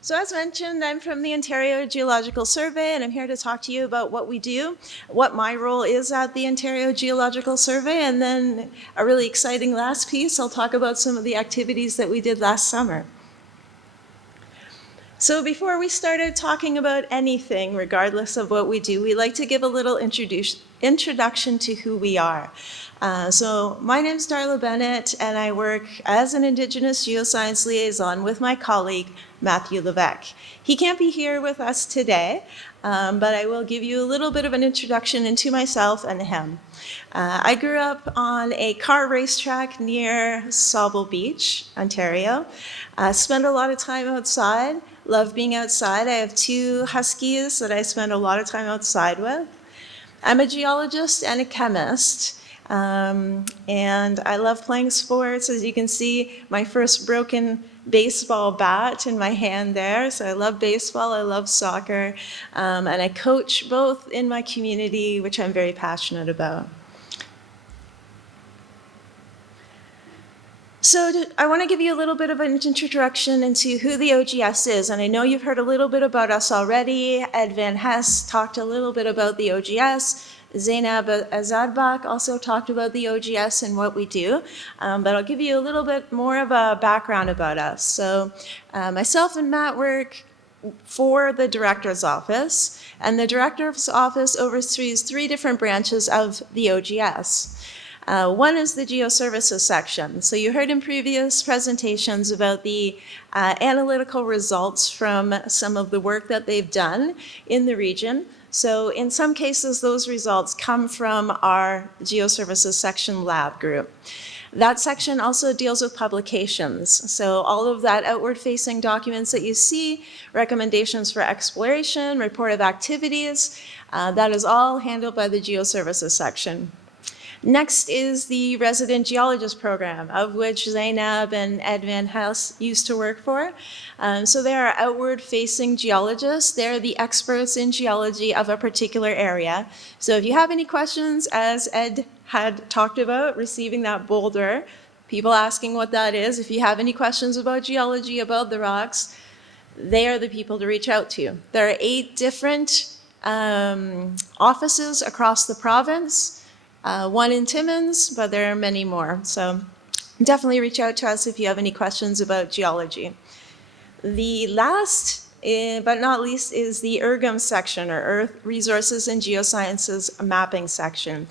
So as mentioned, I'm from the Ontario Geological Survey, and I'm here to talk to you about what we do, what my role is at the Ontario Geological Survey, and then a really exciting last piece, I'll talk about some of the activities that we did last summer. So before we started talking about anything, regardless of what we do, we like to give a little introduction to who we are. So my name is Darla Bennett, and I work as an Indigenous Geoscience Liaison with my colleague, Matthew Levesque. He can't be here with us today, but I will give you a little bit of an introduction into myself and him. I grew up on a car racetrack near Sauble Beach, Ontario. Spent a lot of time outside. Love being outside. I have 2 huskies that I spend a lot of time outside with. I'm a geologist and a chemist, and I love playing sports. As you can see, my first broken baseball bat in my hand there. So I love baseball, I love soccer, and I coach both in my community, which I'm very passionate about. So I want to give you a little bit of an introduction into who the OGS is, and I know you've heard a little bit about us already. Ed Van Hess talked a little bit about the OGS. Zainab Azadbak also talked about the OGS and what we do, but I'll give you a little bit more of a background about us. So myself and Matt work for the director's office, and the director's office oversees 3 different branches of the OGS. One is the Geoservices section. So you heard in previous presentations about the analytical results from some of the work that they've done in the region. So in some cases, those results come from our Geoservices section lab group. That section also deals with publications. So all of that outward-facing documents that you see, recommendations for exploration, report of activities, that is all handled by the Geoservices section. Next is the resident geologist program, of which Zainab and Ed Van Hess used to work for. So they are outward-facing geologists. They're the experts in geology of a particular area. So if you have any questions, as Ed had talked about, receiving that boulder, people asking what that is, if you have any questions about geology, about the rocks, they are the people to reach out to. There are 8 different offices across the province. 1 in Timmins, but there are many more. So definitely reach out to us if you have any questions about geology. The last, but not least, is the ERGM section, or Earth Resources and Geosciences Mapping section.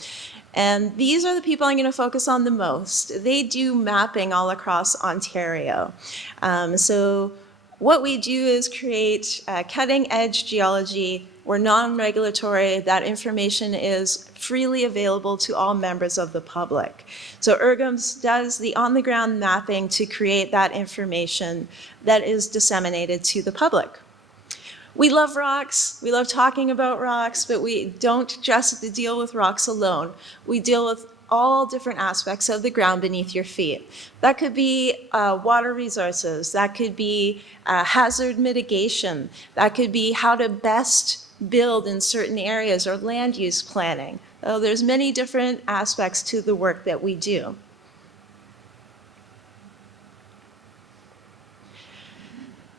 And these are the people I'm going to focus on the most. They do mapping all across Ontario. So what we do is create cutting-edge geology. We're non-regulatory. That information is freely available to all members of the public. So ERGMS does the on-the-ground mapping to create that information that is disseminated to the public. We love rocks, we love talking about rocks, but we don't just deal with rocks alone. We deal with all different aspects of the ground beneath your feet. That could be water resources, that could be hazard mitigation, that could be how to best build in certain areas, or land use planning. So there's many different aspects to the work that we do.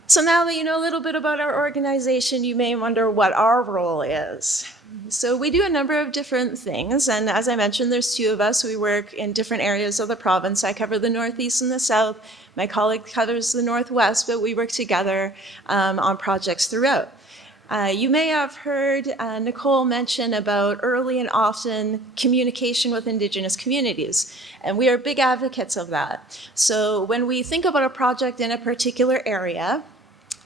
So now that you know a little bit about our organization, you may wonder what our role is. So we do a number of different things, and as I mentioned, there's 2 of us. We work in different areas of the province. I cover the northeast and the south. My colleague covers the northwest, but we work together on projects throughout. You may have heard Nicole mention about early and often communication with Indigenous communities, and we are big advocates of that. So when we think about a project in a particular area,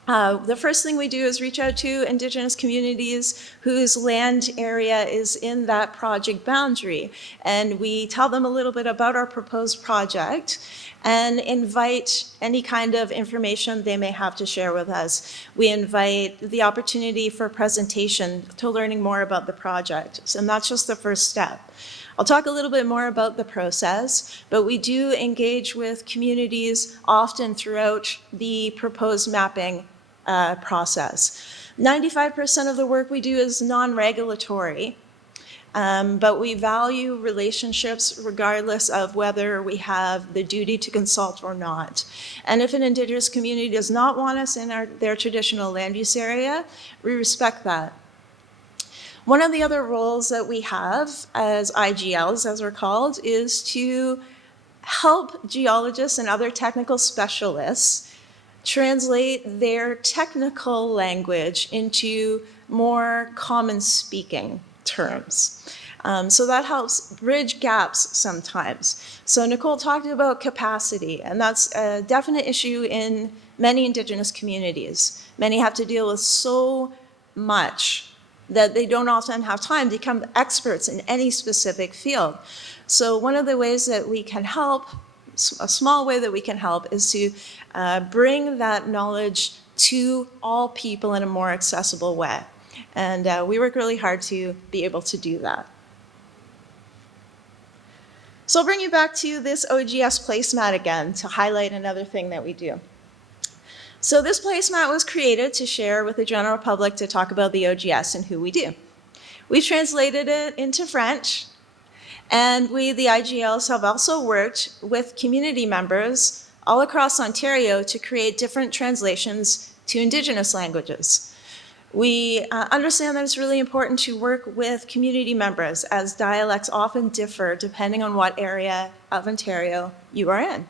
the first thing we do is reach out to Indigenous communities whose land area is in that project boundary. And we tell them a little bit about our proposed project and invite any kind of information they may have to share with us. We invite the opportunity for presentation to learning more about the project. So that's just the first step. I'll talk a little bit more about the process, but we do engage with communities often throughout the proposed mapping process. 95% of the work we do is non-regulatory. but we value relationships regardless of whether we have the duty to consult or not. And if an Indigenous community does not want us in their traditional land use area, we respect that. One of the other roles that we have as IGLs, as we're called, is to help geologists and other technical specialists translate their technical language into more common speaking terms. So that helps bridge gaps sometimes. So Nicole talked about capacity, and that's a definite issue in many Indigenous communities. Many have to deal with so much that they don't often have time to become experts in any specific field. So one of the ways that we can help, a small way that we can help, is to bring that knowledge to all people in a more accessible way. And we work really hard to be able to do that. So I'll bring you back to this OGS placemat again to highlight another thing that we do. So this placemat was created to share with the general public to talk about the OGS and who we do. We translated it into French, and we, the IGLs, have also worked with community members all across Ontario to create different translations to Indigenous languages. We understand that it's really important to work with community members, as dialects often differ depending on what area of Ontario you are in.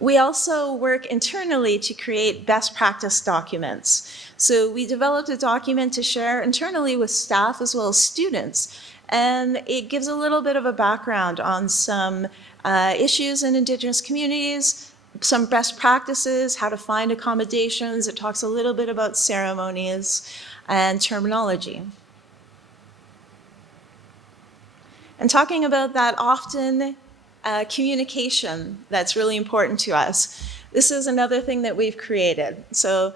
We also work internally to create best practice documents. So we developed a document to share internally with staff as well as students. And it gives a little bit of a background on some issues in Indigenous communities, some best practices, how to find accommodations. It talks a little bit about ceremonies and terminology. And talking about that often communication that's really important to us. This is another thing that we've created. So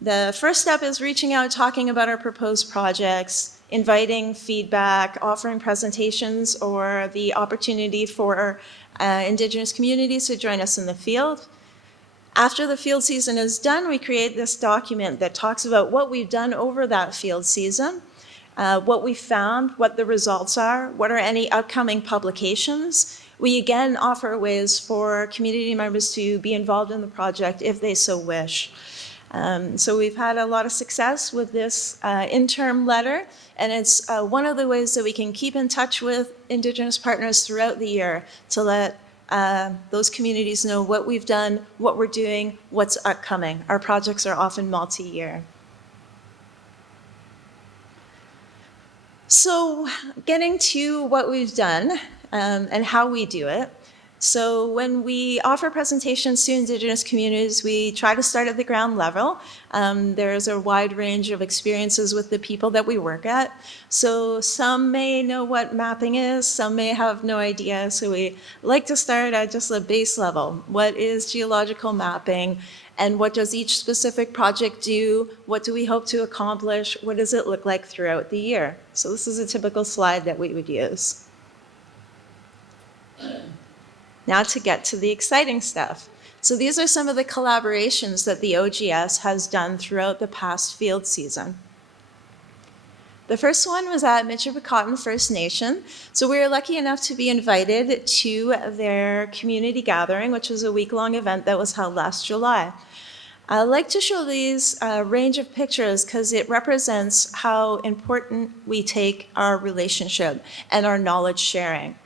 the first step is reaching out, talking about our proposed projects, inviting feedback, offering presentations, or the opportunity for Indigenous communities to join us in the field. After the field season is done, we create this document that talks about what we've done over that field season, what we found, what the results are, what are any upcoming publications. We again offer ways for community members to be involved in the project if they so wish. So we've had a lot of success with this interim letter, and it's one of the ways that we can keep in touch with Indigenous partners throughout the year to let those communities know what we've done, what we're doing, what's upcoming. Our projects are often multi-year. So getting to what we've done and how we do it. So when we offer presentations to Indigenous communities, we try to start at the ground level. There's a wide range of experiences with the people that we work at. So some may know what mapping is, some may have no idea. So we like to start at just the base level. What is geological mapping? And what does each specific project do? What do we hope to accomplish? What does it look like throughout the year? So this is a typical slide that we would use. Now to get to the exciting stuff. So these are some of the collaborations that the OGS has done throughout the past field season. The first one was at Michipicoten First Nation. So we were lucky enough to be invited to their community gathering, which was a week-long event that was held last July. I like to show these range of pictures because it represents how important we take our relationship and our knowledge sharing.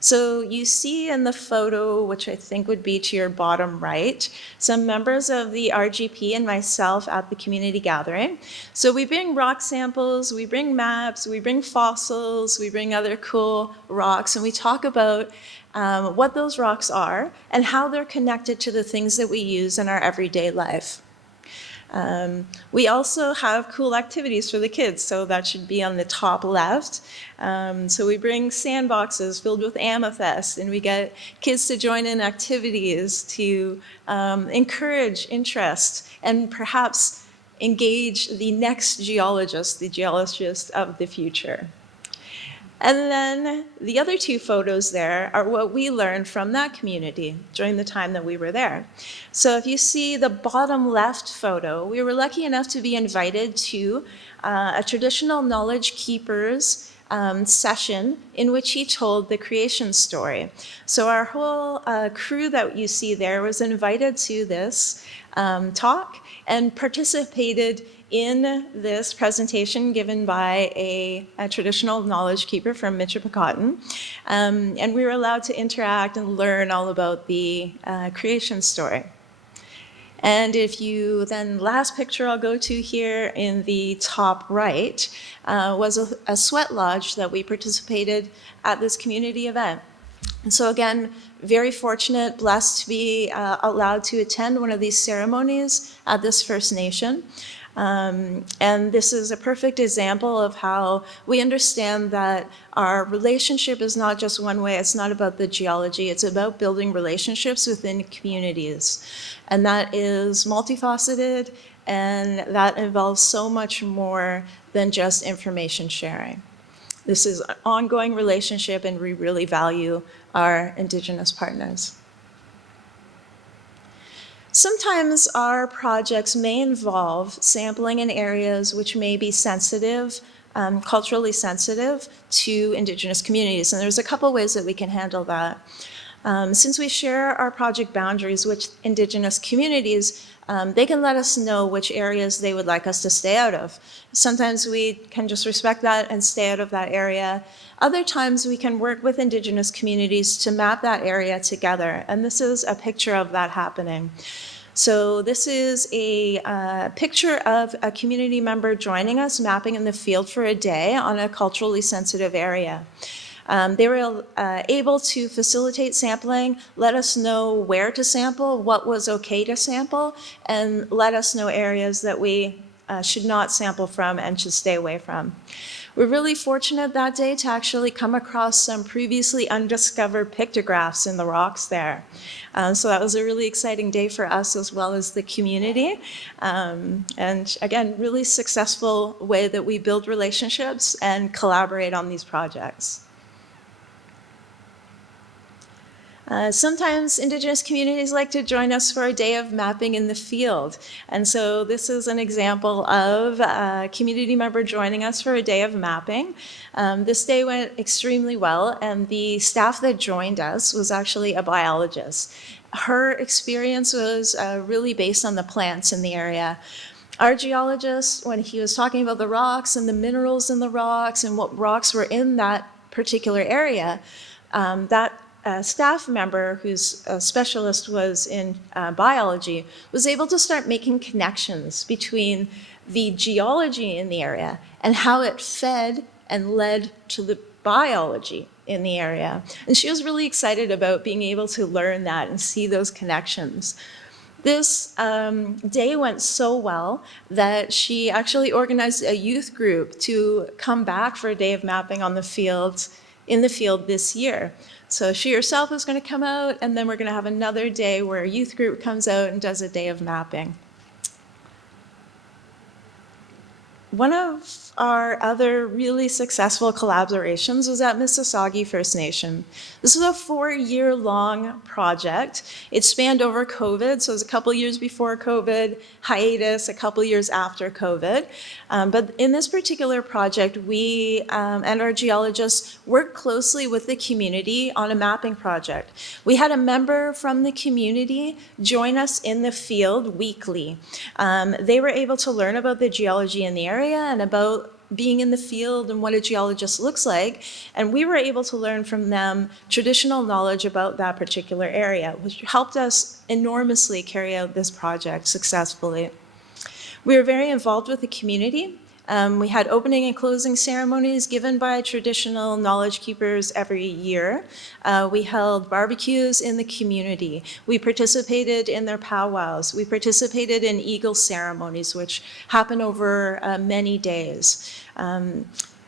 So you see in the photo, which I think would be to your bottom right, some members of the RGP and myself at the community gathering. So we bring rock samples, we bring maps, we bring fossils, we bring other cool rocks, and we talk about what those rocks are and how they're connected to the things that we use in our everyday life. We also have cool activities for the kids, so that should be on the top left. So we bring sandboxes filled with amethyst, and we get kids to join in activities to encourage interest and perhaps engage the next geologist, the geologist of the future. And then the other two photos there are what we learned from that community during the time that we were there. So if you see the bottom left photo, we were lucky enough to be invited to a traditional knowledge keepers session in which he told the creation story. So our whole crew that you see there was invited to this talk and participated in this presentation given by a traditional knowledge keeper from Michipicoten. And we were allowed to interact and learn all about the creation story. And if you then, last picture I'll go to here in the top right, was a sweat lodge that we participated at this community event. And so again, very fortunate, blessed to be allowed to attend one of these ceremonies at this First Nation. And this is a perfect example of how we understand that our relationship is not just one way. It's not about the geology. It's about building relationships within communities. And that is multifaceted, and that involves so much more than just information sharing. This is an ongoing relationship, and we really value our Indigenous partners. Sometimes our projects may involve sampling in areas which may be sensitive, culturally sensitive to Indigenous communities, and there's a couple ways that we can handle that. Since we share our project boundaries with Indigenous communities, they can let us know which areas they would like us to stay out of. Sometimes we can just respect that and stay out of that area. Other times we can work with Indigenous communities to map that area together, and this is a picture of that happening. So this is a picture of a community member joining us, mapping in the field for a day on a culturally sensitive area. They were able to facilitate sampling, let us know where to sample, what was okay to sample, and let us know areas that we should not sample from and should stay away from. We're really fortunate that day to actually come across some previously undiscovered pictographs in the rocks there. So that was a really exciting day for us as well as the community. And again, really successful way that we build relationships and collaborate on these projects. Sometimes Indigenous communities like to join us for a day of mapping in the field. And so this is an example of a community member joining us for a day of mapping. This day went extremely well, and the staff that joined us was actually a biologist. Her experience was really based on the plants in the area. Our geologist, when he was talking about the rocks and the minerals in the rocks and what rocks were in that particular area, that staff member whose specialist was in biology was able to start making connections between the geology in the area and how it fed and led to the biology in the area. And she was really excited about being able to learn that and see those connections. This day went so well that she actually organized a youth group to come back for a day of mapping on the field, in the field this year. So she herself is going to come out, and then we're going to have another day where a youth group comes out and does a day of mapping. One of our other really successful collaborations was at Mississauga First Nation. This was a 4-year-long project. It spanned over COVID, so it was a couple years before COVID, hiatus, a couple years after COVID. But in this particular project, we and our geologists worked closely with the community on a mapping project. We had a member from the community join us in the field weekly. They were able to learn about the geology in the area and about being in the field and what a geologist looks like, and we were able to learn from them traditional knowledge about that particular area, which helped us enormously carry out this project successfully. We were very involved with the community. We had opening and closing ceremonies given by traditional knowledge keepers every year. We held barbecues in the community. We participated in their powwows. We participated in eagle ceremonies, which happen over many days.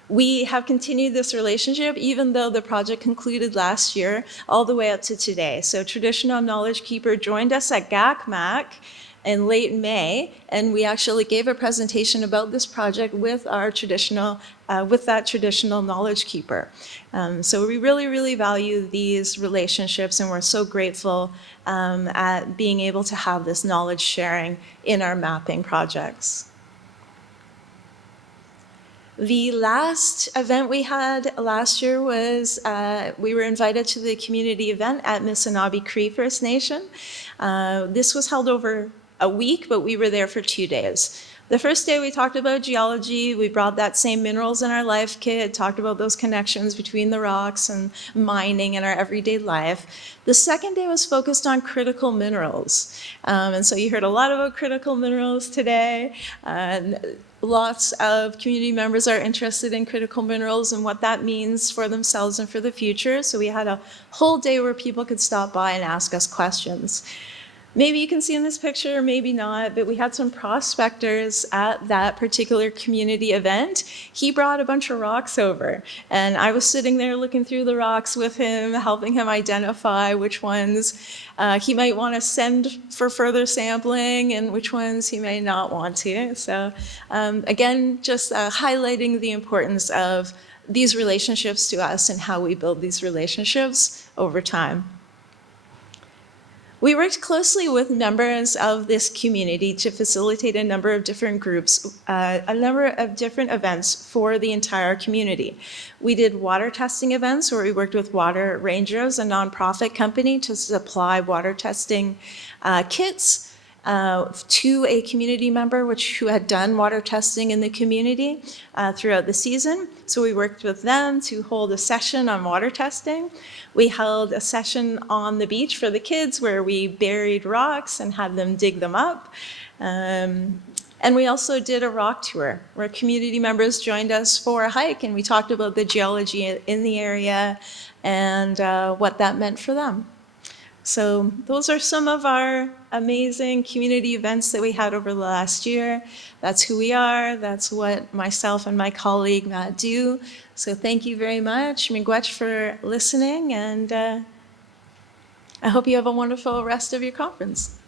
We have continued this relationship even though the project concluded last year, all the way up to today. So traditional knowledge keeper joined us at GACMAC in late May, and we actually gave a presentation about this project with our traditional, with that traditional knowledge keeper. So we really, really value these relationships, and we're so grateful at being able to have this knowledge sharing in our mapping projects. The last event we had last year was we were invited to the community event at Missinaba Cree First Nation. This was held over a week, but we were there for 2 days. The first day we talked about geology. We brought that same minerals in our life kit, talked about those connections between the rocks and mining in our everyday life. The second day was focused on critical minerals. And so you heard a lot about critical minerals today. Lots of community members are interested in critical minerals and what that means for themselves and for the future. So we had a whole day where people could stop by and ask us questions. Maybe you can see in this picture, maybe not, but we had some prospectors at that particular community event. He brought a bunch of rocks over, and I was sitting there looking through the rocks with him, helping him identify which ones he might want to send for further sampling and which ones he may not want to. So again, just highlighting the importance of these relationships to us and how we build these relationships over time. We worked closely with members of this community to facilitate a number of different groups, a number of different events for the entire community. We did water testing events where we worked with Water Rangers, a nonprofit company, to supply water testing kits to a community member who had done water testing in the community throughout the season. So we worked with them to hold a session on water testing. We held a session on the beach for the kids where we buried rocks and had them dig them up. And we also did a rock tour where community members joined us for a hike, and we talked about the geology in the area and what that meant for them. So those are some of our amazing community events that we had over the last year. That's who we are. That's what myself and my colleague Matt do. So thank you very much, Miigwech, for listening, and I hope you have a wonderful rest of your conference.